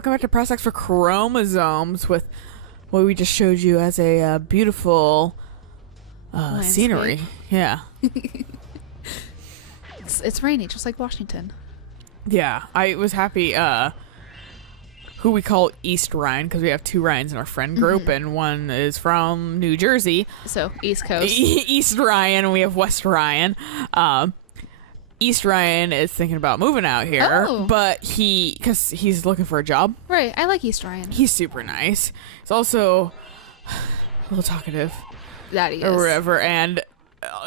welcome back to Press X for Chromosomes with what we just showed you as a beautiful scenery. Yeah. It's rainy, just like Washington. Yeah, I was happy. Who we call East Ryan, because we have two Ryans in our friend group, and one is from New Jersey. So, East Coast. East Ryan, and we have West Ryan. East Ryan is thinking about moving out here, but because he's looking for a job. Right, I like East Ryan. He's super nice. He's also a little talkative. That he is. Or whatever, and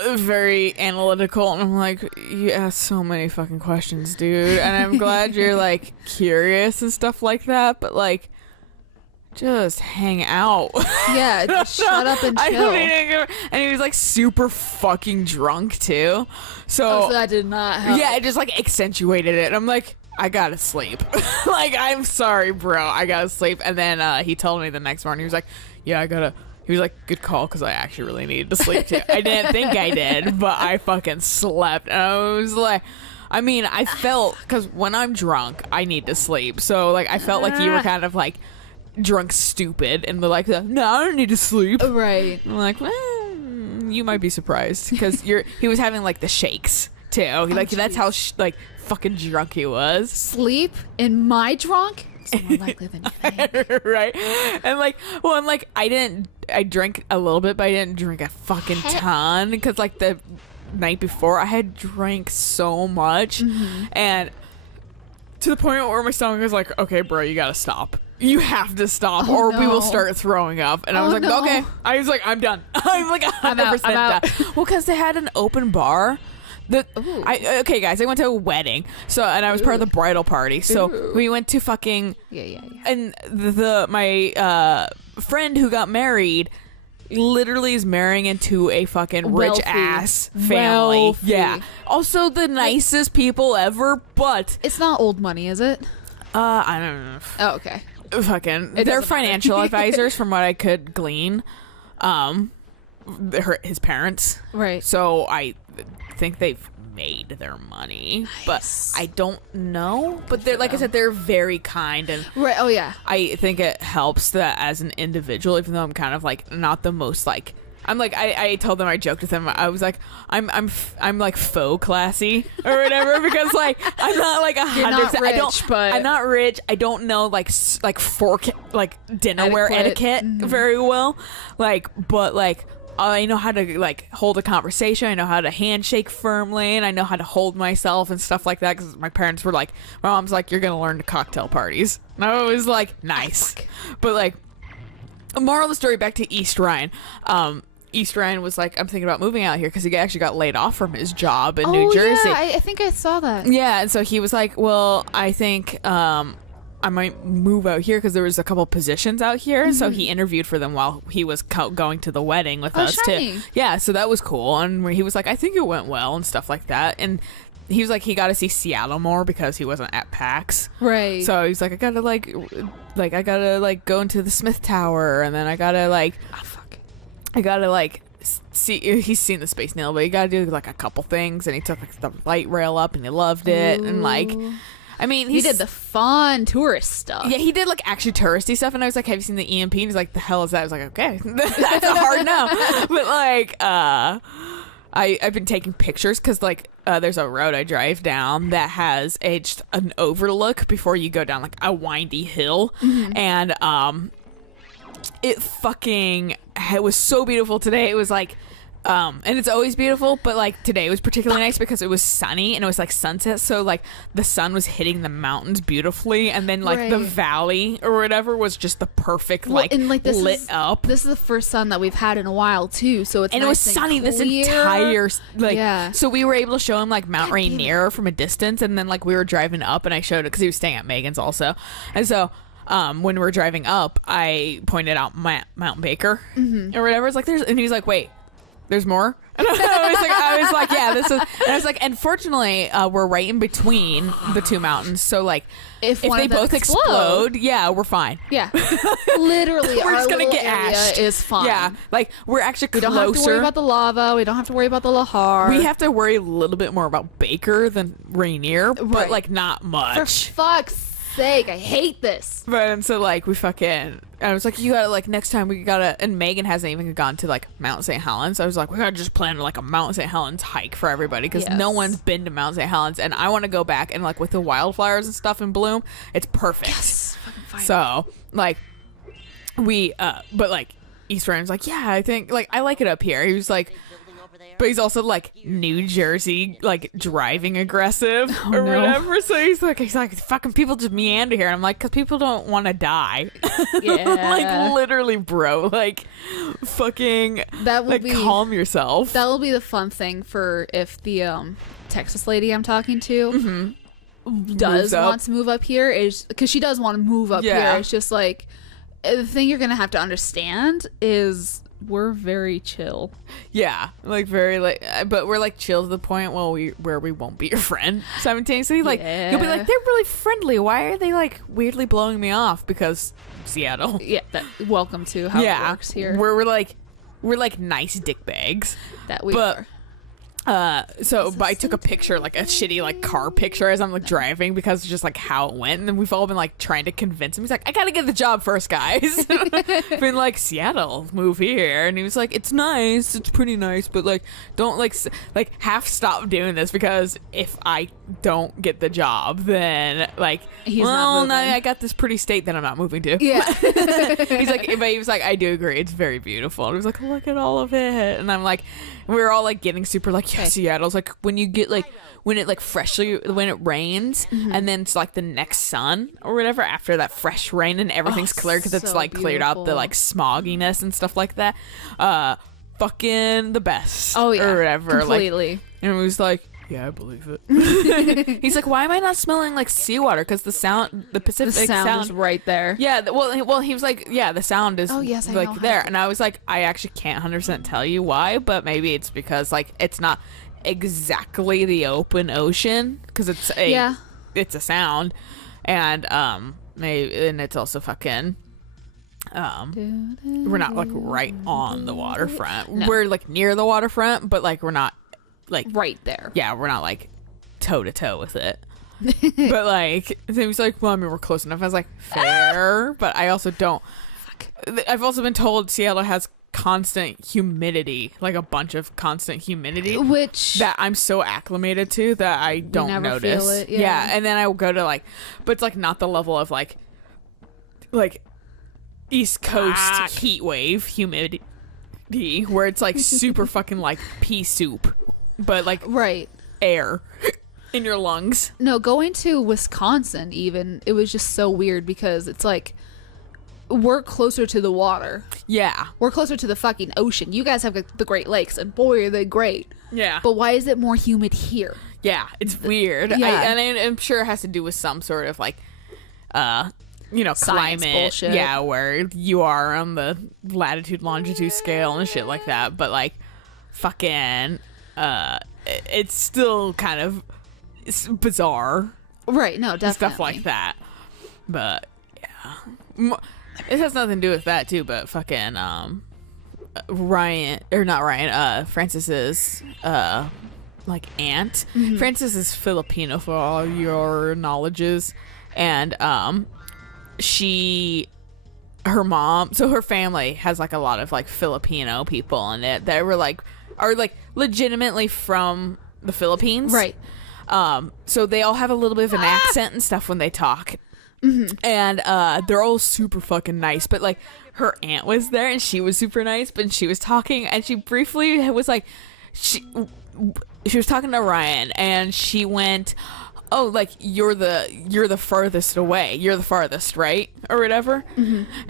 very analytical, and I'm like, you ask so many fucking questions, dude, and I'm glad you're like curious and stuff like that, but like just hang out. Yeah, just shut up and chill. And he was like super fucking drunk too, so that did not help. Yeah, it just like accentuated it. I'm like, I gotta sleep. Like, I'm sorry, bro, I gotta sleep. And then he told me the next morning, he was like, yeah, I gotta. He was like, good call, because I actually really needed to sleep too. I didn't think I did, but I fucking slept. And I was like, I mean, I felt, because when I'm drunk, I need to sleep. So, like, I felt like you were kind of like drunk stupid. And they're like, no, I don't need to sleep. Right. I'm like, well, you might be surprised. Because he was having like the shakes too. Like, that's how fucking drunk he was. Sleep in my drunk? It's more likely than you think. Right. And like, well, I'm like, I drank a little bit, but I didn't drink a fucking ton, because like the night before I had drank so much, and to the point where my stomach was like, okay, bro, you gotta stop. You have to stop, or we will start throwing up. And I was like, okay. I was like, I'm done. I'm like 100% done. Well, because they had an open bar. Okay, guys, I went to a wedding, and I was part of the bridal party. So we went to fucking and my friend who got married literally is marrying into a fucking rich ass family. Wealthy. Yeah, also the nicest people ever, but it's not old money, is it? I don't know. Oh, okay. Fucking, they're financial advisors, from what I could glean. His parents, right? So I think they've made their money, but I don't know. But they're, like I said, they're very kind, and right. Oh yeah, I think it helps that as an individual, even though I'm kind of like not the most like, I'm like, I told them, I joked with them, I was like, I'm like faux classy or whatever, because like I'm not like 100%. I'm not rich. I don't know like fork like dinnerware etiquette very well, but I know how to like hold a conversation. I know how to handshake firmly, and I know how to hold myself and stuff like that, because my parents were like, my mom's like, you're gonna learn to cocktail parties, and I was like, nice. But like, moral of the story, back to East Ryan. East Ryan was like, I'm thinking about moving out here, because he actually got laid off from his job in New Jersey. Yeah, I think I saw that. Yeah, and so he was like, well, I think I might move out here, because there was a couple positions out here. So he interviewed for them while he was going to the wedding with us too. Yeah, so that was cool. And where he was like, I think it went well and stuff like that. And he was like, he got to see Seattle more because he wasn't at PAX. Right. So he's like, I gotta go into the Smith Tower, and then I gotta see. He's seen the Space Needle, but you gotta do like a couple things. And he took like the light rail up, and he loved it. Ooh. And like, I mean, he did the fun tourist stuff. Yeah, he did like actually touristy stuff, and I was like, "Have you seen the EMP?" And he's like, "The hell is that?" I was like, "Okay, that's a hard no." But like, I've been taking pictures, because like there's a road I drive down that has just an overlook before you go down like a windy hill, and it was so beautiful today. It was like. And it's always beautiful, but like today was particularly nice because it was sunny and it was like sunset, so like the sun was hitting the mountains beautifully, and then like the valley or whatever was just the perfect lit up. This is the first sun that we've had in a while too, so it's and nice it was sunny clear. This entire so we were able to show him like Mount Rainier from a distance, and then like we were driving up and I showed it because he was staying at Megan's also, and so when we were driving up I pointed out Mount Baker or whatever. It's like and he was like, wait, there's more? And I was like, yeah, this is. And I was like, and fortunately, we're right in between the two mountains, so like, if they both explode, yeah, we're fine. Yeah, literally, we're just gonna get ashed. Is fine. Yeah, like we're actually closer. We don't have to worry about the lava. We don't have to worry about the lahar. We have to worry a little bit more about Baker than Rainier, but like not much. For fuck's sake, I hate this. But and so like we fucking, I was like, you gotta like next time we gotta, and Megan hasn't even gone to like Mount St. Helens. I was like, we gotta just plan like a Mount St. Helens hike for everybody because no one's been to Mount St. Helens, and I want to go back and like with the wildflowers and stuff in bloom, it's perfect. Yes, fucking fire. So like we, but like East Ryan's like, yeah, I think like I like it up here. He was like. But he's also like New Jersey, like driving aggressive or whatever. So he's like, fucking people just meander here. And I'm like, because people don't want to die. Yeah. Like literally, bro. Like fucking. That will like, be calm yourself. That will be the fun thing for if the Texas lady I'm talking to does want to move up here, is because she does want to move up here. It's just like the thing you're gonna have to understand is. We're very chill. Yeah, like very like, but we're like chill to the point where we won't be your friend simultaneously. Like you'll be like, they're really friendly. Why are they like weirdly blowing me off? Because Seattle. Yeah, welcome to how it works here. We're like nice dick bags. That we are. So I took a picture, like a shitty like car picture as I'm like driving because it's just like how it went, and then we've all been like trying to convince him. He's like, I gotta get the job first, guys. Been like, Seattle, move here, and he was like, it's nice, it's pretty nice, but like don't like half stop doing this because if I don't get the job, then like he's not moving. I got this pretty state that I'm not moving to. Yeah. he was like, I do agree, it's very beautiful. And he was like, look at all of it, and I'm like. We were all like getting super like Seattle's like when you get like when it like freshly when it rains and then it's like the next sun or whatever after that fresh rain and everything's clear because it's like cleared out the like smogginess and stuff like that. Fucking the best. Oh yeah, or whatever. Completely. Like, and it was like. Yeah, I believe it. He's like, why am I not smelling like seawater? Because the Pacific sound is right there. Yeah, well, he was like, yeah, the sound is like there, and I was like, I actually can't 100% tell you why, but maybe it's because like it's not exactly the open ocean because it's a sound, and maybe and it's also fucking. We're not like right on the waterfront. No. We're like near the waterfront, but like we're not. Like right there. Yeah, we're not like toe to toe with it. But like he was like, well, I mean, we're close enough. I was like, fair, but I also don't. I've also been told Seattle has constant humidity, like a bunch of constant humidity, which that I'm so acclimated to that I don't never notice. Feel it, yeah, and then I will go to like, but it's like not the level of like East Coast heat wave humidity where it's like super fucking like pea soup. But like air in your lungs. No, going to Wisconsin even, it was just so weird because it's like we're closer to the water. Yeah. We're closer to the fucking ocean. You guys have the Great Lakes and boy are they great. Yeah. But why is it more humid here? Yeah, it's weird. Yeah. I'm sure it has to do with some sort of like Science climate bullshit. Yeah, where you are on the latitude longitude scale and shit like that, but like fucking it's still kind of bizarre, right? No, definitely stuff like that. But yeah, it has nothing to do with that too. But fucking Francis's like aunt. Francis is Filipino for all your knowledges, and her mom, so her family has like a lot of like Filipino people in it that were like are like legitimately from the Philippines, right? So they all have a little bit of an accent and stuff when they talk, and they're all super fucking nice. But like her aunt was there and she was super nice, but she was talking and she briefly was like she was talking to Ryan and she went, oh, like you're the furthest away, you're the farthest, right, or whatever,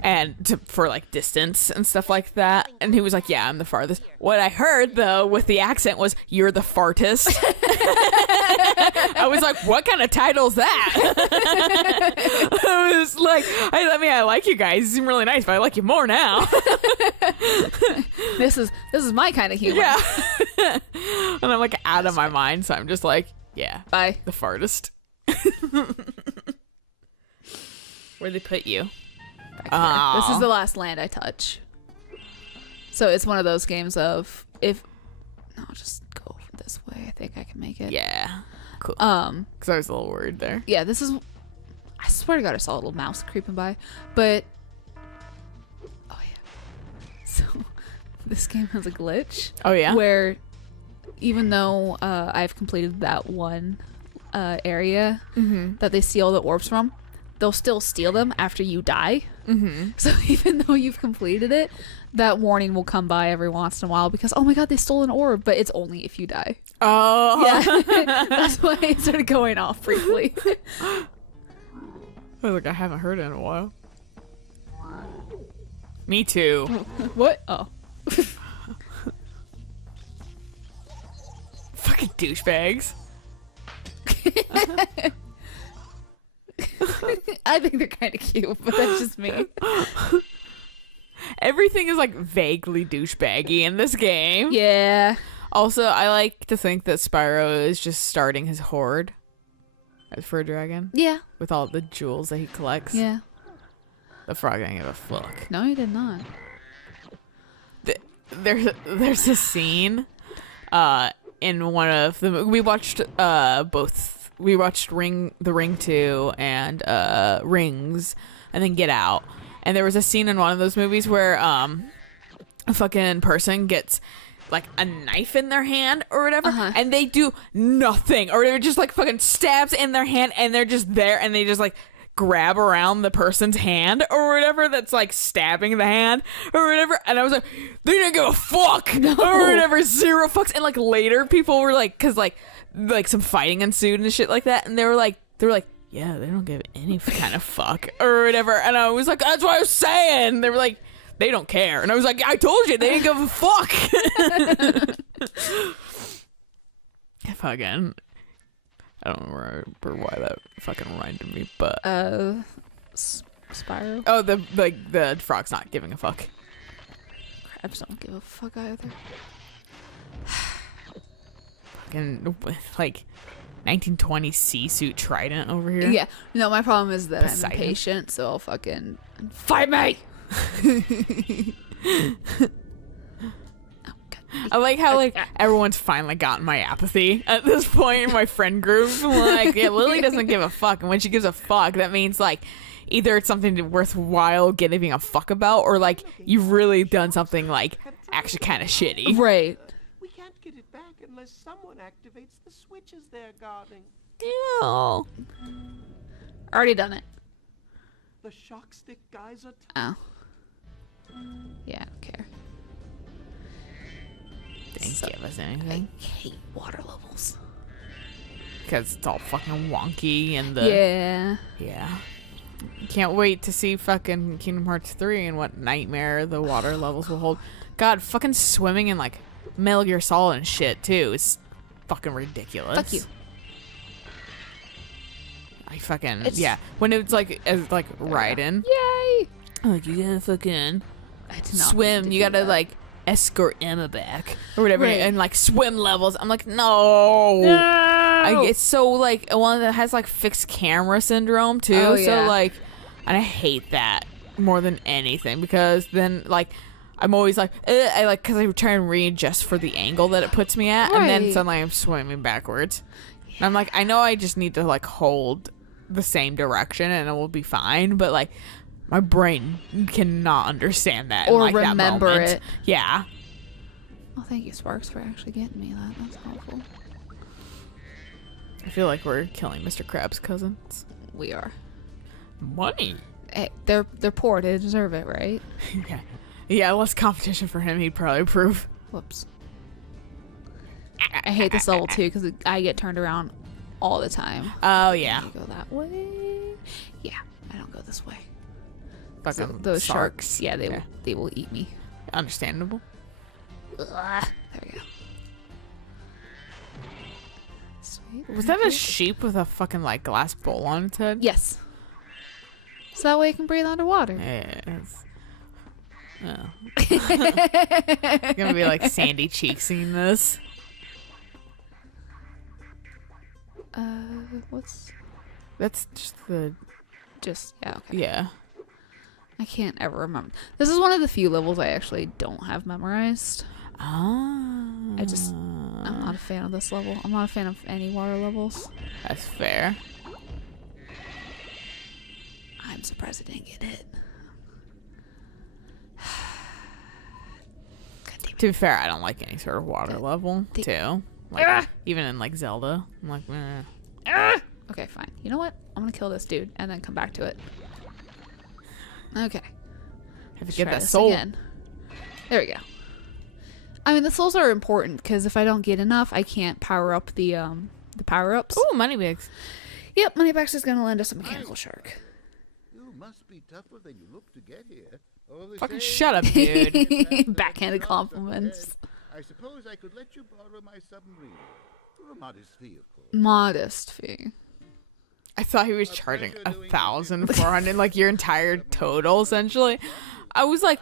and for like distance and stuff like that. And he was like, yeah, I'm the farthest. What I heard though with the accent was you're the fartest. I was like, what kind of title is that? I was like, I like you guys, you seem really nice, but I like you more now. This is my kind of humor. Yeah. And I'm like out of my mind, so I'm just like, yeah, bye. The farthest. Where'd they put you? This is the last land I touch. So it's one of those games of I'll just go this way. I think I can make it. Yeah. Cool. Because I was a little worried there. Yeah, I swear to God, I saw a little mouse creeping by. But oh yeah, so this game has a glitch. Oh yeah. Where even though I've completed that one area that they steal the orbs from, they'll still steal them after you die. So even though you've completed it, that warning will come by every once in a while because, oh my God, they stole an orb, but it's only if you die. Oh. Yeah. That's why it started going off briefly. I was like, I haven't heard it in a while. Me too. What? Oh. Fucking douchebags. I think they're kind of cute, but that's just me. Everything is like vaguely douchebaggy in this game. Yeah. Also, I like to think that Spyro is just starting his hoard for a dragon. Yeah. With all the jewels that he collects. Yeah. The frog didn't give a fuck. No, he did not. There's a scene in one of the we watched both. We watched The Ring 2 and Rings and then Get Out. And there was a scene in one of those movies where a fucking person gets like a knife in their hand or whatever, and they do nothing, or they're just like fucking stabs in their hand and they're just there and they just like grab around the person's hand or whatever that's like stabbing the hand or whatever, and I was like, they didn't give a fuck or whatever, zero fucks. And like later people were like, because like some fighting ensued and shit like that, and they were like yeah, they don't give any kind of fuck or whatever. And I was like, that's what I was saying. They were like, they don't care. And I was like, I told you, they didn't give a fuck. Fucking, I don't remember why that fucking reminded me, but Spyro. Oh, the frog's not giving a fuck. Crabs don't give a fuck either. Fucking like 1920 sea suit trident over here. Yeah. No, my problem is that Poseidon. I'm impatient, so I'll fucking fight me. I like how like everyone's finally gotten my apathy at this point in my friend group. Like, yeah, Lily doesn't give a fuck, and when she gives a fuck, that means like either it's something worthwhile giving a fuck about, or like you've really done something like actually kind of shitty. Right. We can't get it back unless someone activates the switches they're guarding. Ew. Already done it. The shock stick guys are. Oh. Yeah, I don't care. Didn't give us anything. I hate water levels. Because it's all fucking wonky and the Yeah. Can't wait to see fucking Kingdom Hearts 3 and what nightmare the water levels will hold. God, fucking swimming in like Metal Gear Solid and shit too is fucking ridiculous. Fuck you. I fucking when it's like Raiden. Yay! Like you gotta fucking I did not swim. mean to You do gotta that. like escort Emma back or whatever, Right. and like swim levels. I'm like, no. It's so like one that has like fixed camera syndrome too. Oh, So yeah. like, and I hate that more than anything because then like I'm always like, I like because I try and readjust for the angle that it puts me at, and then Right. suddenly I'm swimming backwards. And I'm like, I know I just need to like hold the same direction and it will be fine, but like my brain cannot understand that Or in, like, remember that moment. it. Yeah. Oh, thank you, Sparks, for actually getting me that. That's helpful. I feel like we're killing Mr. Krabs' cousins. We are. Money. Hey, they're poor. They deserve it, right? Yeah. Yeah, less competition for him, he'd probably approve. Whoops. I hate this level too because I get turned around all the time. Oh, yeah. You go that way. Yeah, I don't go this way. Fucking So those sharks, yeah, Yeah. they will eat me. Understandable. Ugh. There we go. Sweet. Was that a sheep with a fucking, like, glass bowl on its head? Yes. So that way it can breathe underwater. Yes. Oh. Gonna be like Sandy Cheeksing this. What's That's just the... just yeah, okay. Yeah. I can't ever remember. This is one of the few levels I actually don't have memorized. Ah. I'm not a fan of this level. I'm not a fan of any water levels. That's fair. surprised I didn't get it. To be fair, I don't like any sort of water level, too. Like, even in, like, Zelda. I'm like, Okay, fine. You know what? I'm gonna kill this dude and then come back to it. Okay. Have to get that soul. Again. There we go. I mean, the souls are important because if I don't get enough, I can't power up the power-ups. Ooh, moneybags. Yep, Moneybags is gonna lend us a mechanical shark. You must be tougher than you look to get here. Fucking shut up, dude. Backhanded compliments. I suppose I could let you borrow my submarine. For a modest fee, of course. Modest fee. I thought he was charging 1,400, like your entire total, essentially. I was like,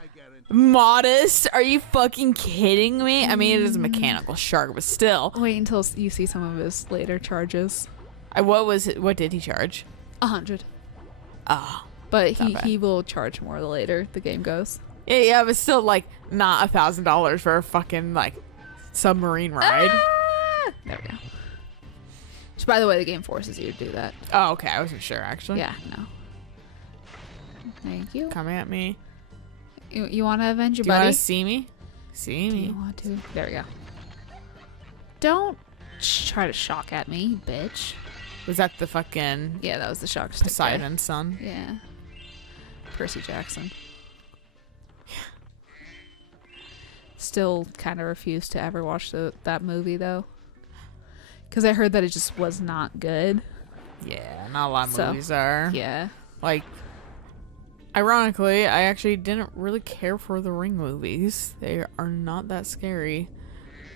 modest? Are you fucking kidding me? I mean, it is a mechanical shark, but still. Wait until you see some of his later charges. What did he charge? 100. Oh. But he will charge more the later the game goes. Yeah, but still, like, not $1,000 for a fucking, like, submarine ride. There we go. Which, by the way, the game forces you to do that. Oh, okay. I wasn't sure, actually. Yeah, no. Thank you. Coming at me. You want to avenge your Do you buddy? want to see me? See Do me. you want to? There we go. Don't try to shock at me, bitch. Was that the fucking Yeah, that was the shock stick guy. Poseidon's son? Yeah. Percy Jackson. Still kind of refuse to ever watch that movie, though. Because I heard that it just was not good. Yeah, not a lot of movies are. Yeah. Like, ironically, I actually didn't really care for the Ring movies. They are not that scary.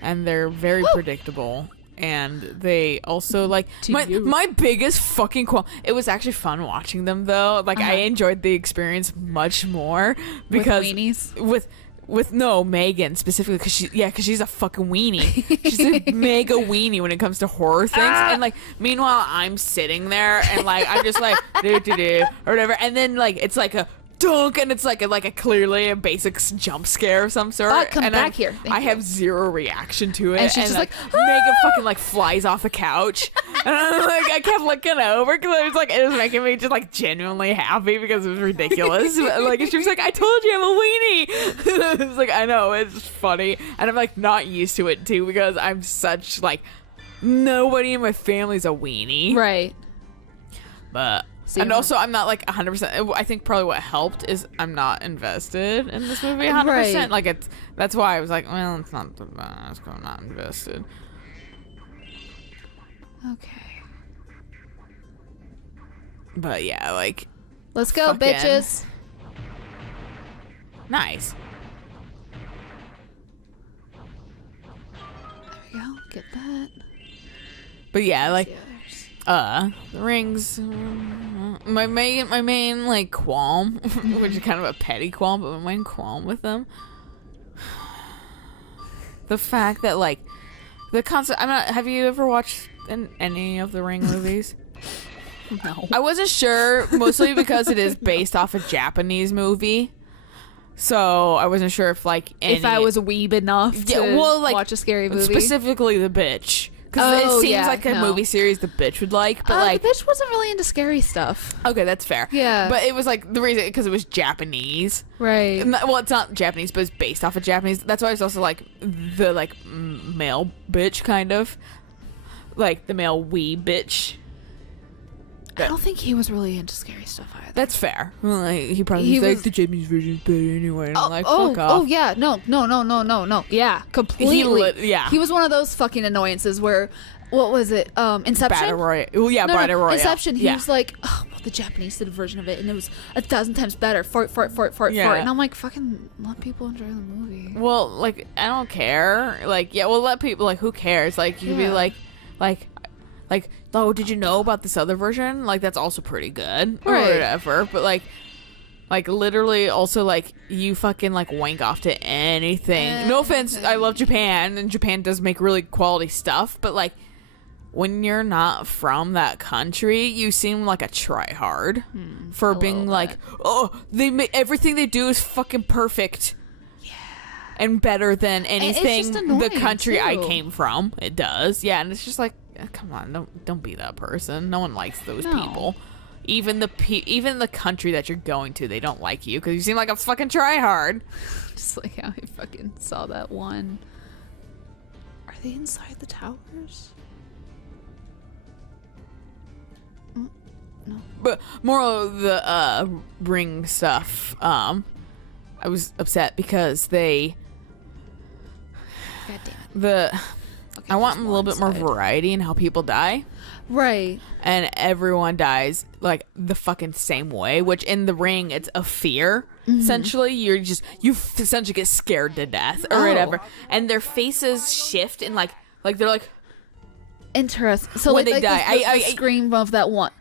And they're very predictable. And they also, like, my biggest fucking qualm. It was actually fun watching them, though. Like, I enjoyed the experience much more. Because with weenies? With Megan specifically, because she's a fucking weenie. She's a mega weenie when it comes to horror things. And like, meanwhile, I'm sitting there and like I'm just like do or whatever. And then like it's like a dunk, and it's like a clearly a basic jump scare of some sort. Come and back here. I have zero reaction to it. And she's just like Megan fucking like flies off the couch, and I'm like I kept looking over because it was making me just like genuinely happy because it was ridiculous. Like she was like, I told you I'm a weenie. It's like I know it's funny, and I'm like not used to it too because I'm such like nobody in my family's a weenie, Right. but. And also, I'm not like 100%. I think probably what helped is I'm not invested in this movie 100%. Right. Like that's why I was like, well, it's not the best. I'm not invested. Okay. But yeah, like. Let's go, fucking bitches. Nice. There we go. Get that. But yeah, like. The others. The rings. My main like qualm, which is kind of a petty qualm, but my main qualm with them, the fact that like the concept. Have you ever watched any of the Ring movies? No. I wasn't sure, mostly because it is based off a Japanese movie. So I wasn't sure if like if I was weeb enough to watch a scary movie. Specifically the bitch. Because it seems like a movie series the bitch would like, but like the bitch wasn't really into scary stuff. Okay, that's fair. Yeah, but it was like the reason because it was Japanese, right? Well, it's not Japanese, but it's based off of Japanese. That's why it's also like the like male bitch kind of, like the male wee bitch. I don't think he was really into scary stuff either. That's fair. Well, like, he probably was like the Japanese version is better anyway. And I'm like, fuck off. Oh yeah, no. Yeah, completely. He was one of those fucking annoyances where, what was it? Inception. Battle Royale. Well, yeah, Battle Royale. Inception. He was like, oh, well, the Japanese did a version of it, and it was 1,000 times better. Fart. And I'm like, fucking let people enjoy the movie. Well, like I don't care. Like yeah, well let people like who cares? Like you could be like, oh, did you know about this other version? Like, that's also pretty good. Or whatever. But, like, literally also, like, you fucking, like, wank off to anything. No offense, I love Japan, and Japan does make really quality stuff. But, like, when you're not from that country, you seem like a tryhard for being like, oh, everything they do is fucking perfect. And better than anything the country I came from. It does. Yeah, and it's just like, come on, don't be that person. No one likes those people. even the country that you're going to, they don't like you because you seem like a fucking tryhard. Just like how I fucking saw that one. Are they inside the towers? No. But more of the ring stuff. I was upset because they. God damn it. I want a little bit more variety in how people die. Right. And everyone dies like the fucking same way, which in the ring it's a fear. Essentially, you essentially get scared to death or whatever, and their faces shift and like they're like interesting. So when like, they die, the scream of that one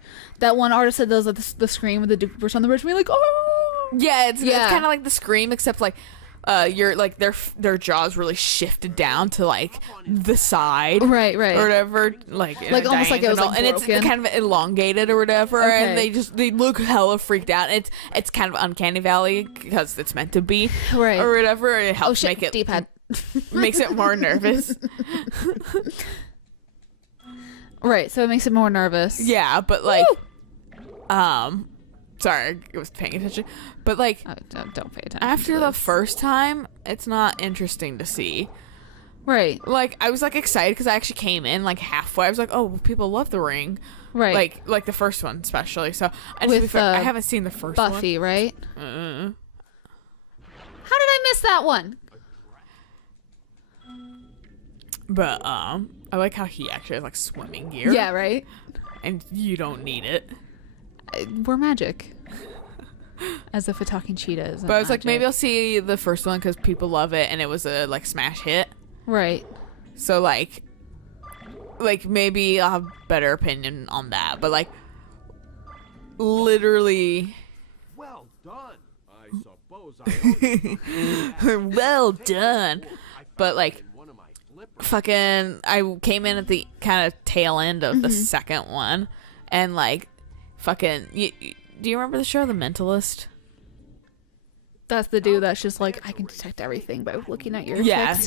artist said those are the scream of the dude on the bridge, being like, oh yeah, it's kind of like the scream, except like you're like their jaws really shifted down to like the side, right, or whatever, like almost like it was like and it's kind of elongated or whatever, and they look hella freaked out. And it's kind of uncanny valley because it's meant to be, right, or whatever. It helps make it D-pad. Makes it more nervous. Right, so it makes it more nervous. Yeah, but like, sorry, I was paying attention. But like, don't pay attention. After the first time, it's not interesting to see. Right. Like, I was like excited because I actually came in like halfway. I was like, oh, people love The Ring. Right. Like the first one especially. So and with to be fair, I haven't seen the first one. Buffy, right? How did I miss that one? But I like how he actually has like swimming gear. Yeah, right. And you don't need it. We're magic. As if a talking cheetah is. But I was like, maybe I'll see the first one because people love it and it was a like smash hit. Right. So like maybe I'll have a better opinion on that. But like, literally. Well done. I suppose I. Well done. But like, fucking, I came in at the kind of tail end of the second one, and like, fucking, do you remember the show The Mentalist? That's the dude that's just like, I can detect everything by looking at your Yeah.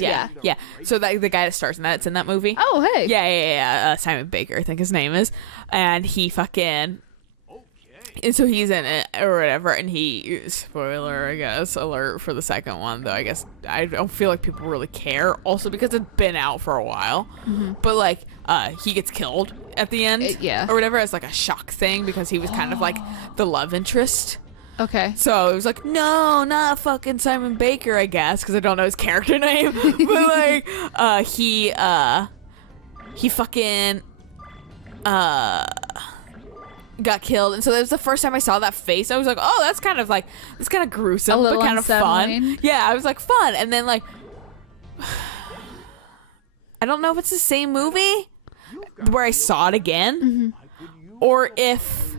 yeah. So that the guy that stars in that, it's in that movie. Oh, hey. Yeah. Simon Baker, I think his name is, and he fucking. And so he's in it or whatever, and he, spoiler, I guess, alert for the second one, though I guess I don't feel like people really care, also because it's been out for a while, but like he gets killed at the end, or whatever, as like a shock thing because he was kind of like the love interest. Okay. So it was like, no, not fucking Simon Baker, I guess, because I don't know his character name, but like he fucking got killed, and so that was the first time I saw that face. I was like, oh, that's kind of gruesome, but kind of fun. Yeah, I was like, fun. And then like, I don't know if it's the same movie where I saw it again, or if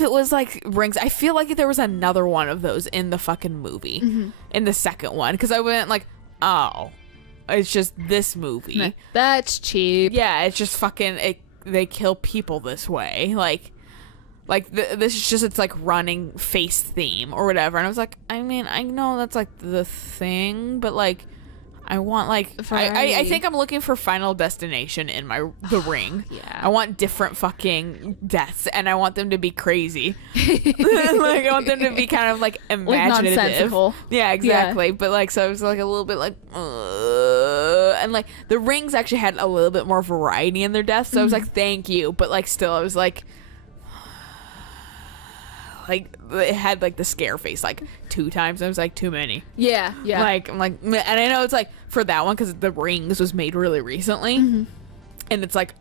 it was like Rings. I feel like there was another one of those in the fucking movie, in the second one, because I went like, oh, it's just this movie. That's cheap. Yeah, it's just fucking. They kill people this way, this is just its like running face theme or whatever. And I was like, I mean, I know that's like the thing, but like, I want like I think I'm looking for Final Destination in The Ring. Yeah, I want different fucking deaths, and I want them to be crazy. Like I want them to be kind of like imaginative. Like nonsensical. Yeah, exactly. Yeah. But like, so it was like a little bit like, and like The Rings actually had a little bit more variety in their deaths. So I was like, thank you. But like, still, I was like it had like the scare face like 2 times. I was like, too many. Yeah. Like I'm like, and I know it's like for that one because The Rings was made really recently, and it's like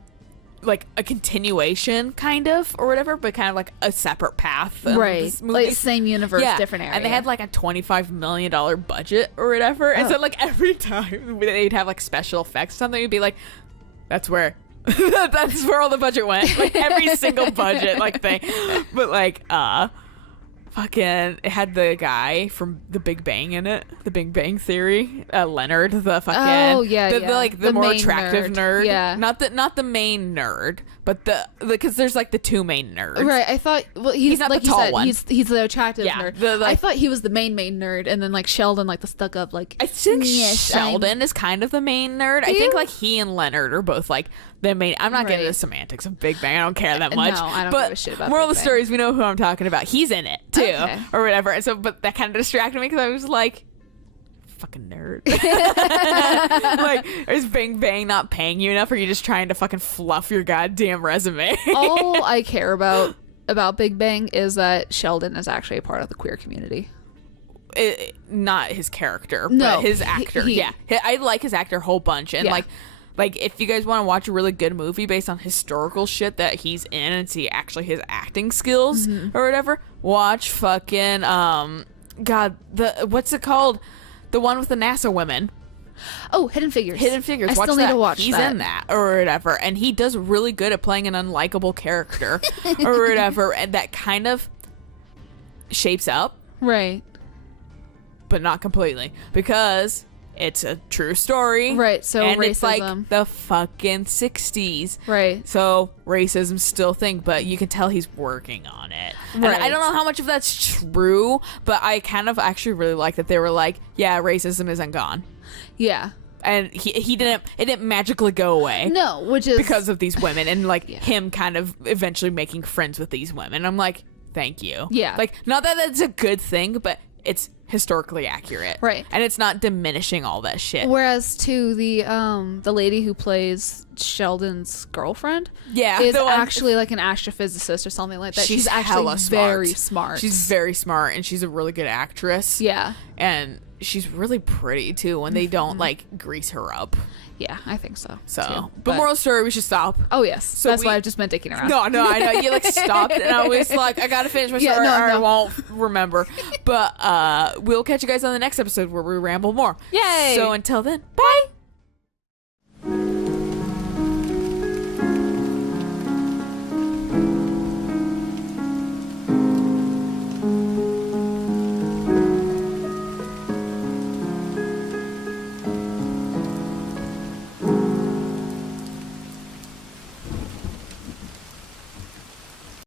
a continuation kind of or whatever, but kind of like a separate path. Right, like same universe, different area. And they had like a $25 million budget or whatever, and so like every time they'd have like special effects or something, it'd be like, that's where all the budget went, like every single budget like thing. But like Fucking, it had the guy from The Big Bang in it. The Big Bang Theory. Leonard, the fucking. Oh yeah, the yeah. The more main attractive nerd. Yeah. Not the main nerd, but because there's like the two main nerds. Right. I thought. Well, he's not like the you tall said. one. He's the attractive nerd. I thought he was the main nerd, and then like Sheldon, like the stuck up, like. I think yes, Sheldon is kind of the main nerd. I think like he and Leonard are both like the main. I'm not getting into the semantics of Big Bang. I don't care that much. No, I don't but give a shit about moral of Big the Bang. story is we know who I'm talking about. He's in it too, Okay. or whatever. And so, but that kind of distracted me because I was like, fucking nerd. Like, is Big Bang not paying you enough, or are you just trying to fucking fluff your goddamn resume? All I care about Big Bang is that Sheldon is actually a part of the queer community. Not his character, No, but his actor. he- I like his actor a whole bunch, and Yeah. like if you guys want to watch a really good movie based on historical shit that he's in and see actually his acting skills or whatever, watch fucking what's it called? The one with the NASA women. Oh, Hidden Figures. Hidden Figures. I Watch still that. need to watch He's that. in that or whatever, and he does really good at playing an unlikable character or whatever, and that kind of shapes up, Right. but not completely because it's a true story, Right, so and it's like racism. the fucking 60s, Right. so racism's still a thing, but you can tell he's working on it. And I Right. don't know how much of that's true, but I kind of actually really like that they were like, yeah, racism isn't gone, Yeah. and it didn't magically go away. No, which is Because of these women and like Yeah. him kind of eventually making friends with these women. I'm like, thank you. Yeah. Like, not that that's a good thing, but it's historically accurate. Right. And it's not diminishing all that shit. Whereas to the lady who plays Sheldon's girlfriend, Yeah, is the one- actually like an astrophysicist or something like that. She's actually hella very smart. She's very smart, and she's a really good actress. yeah, And she's really pretty too when they don't like grease her up. yeah, I think so. So, too. but moral story, we should stop. Oh yes, So that's we- why I've just been dicking around. No, I know. You like stopped and I was like, I gotta finish my Yeah, story no, or I no. won't remember. But we'll catch you guys on the next episode where we ramble more. Yay! So until then, bye.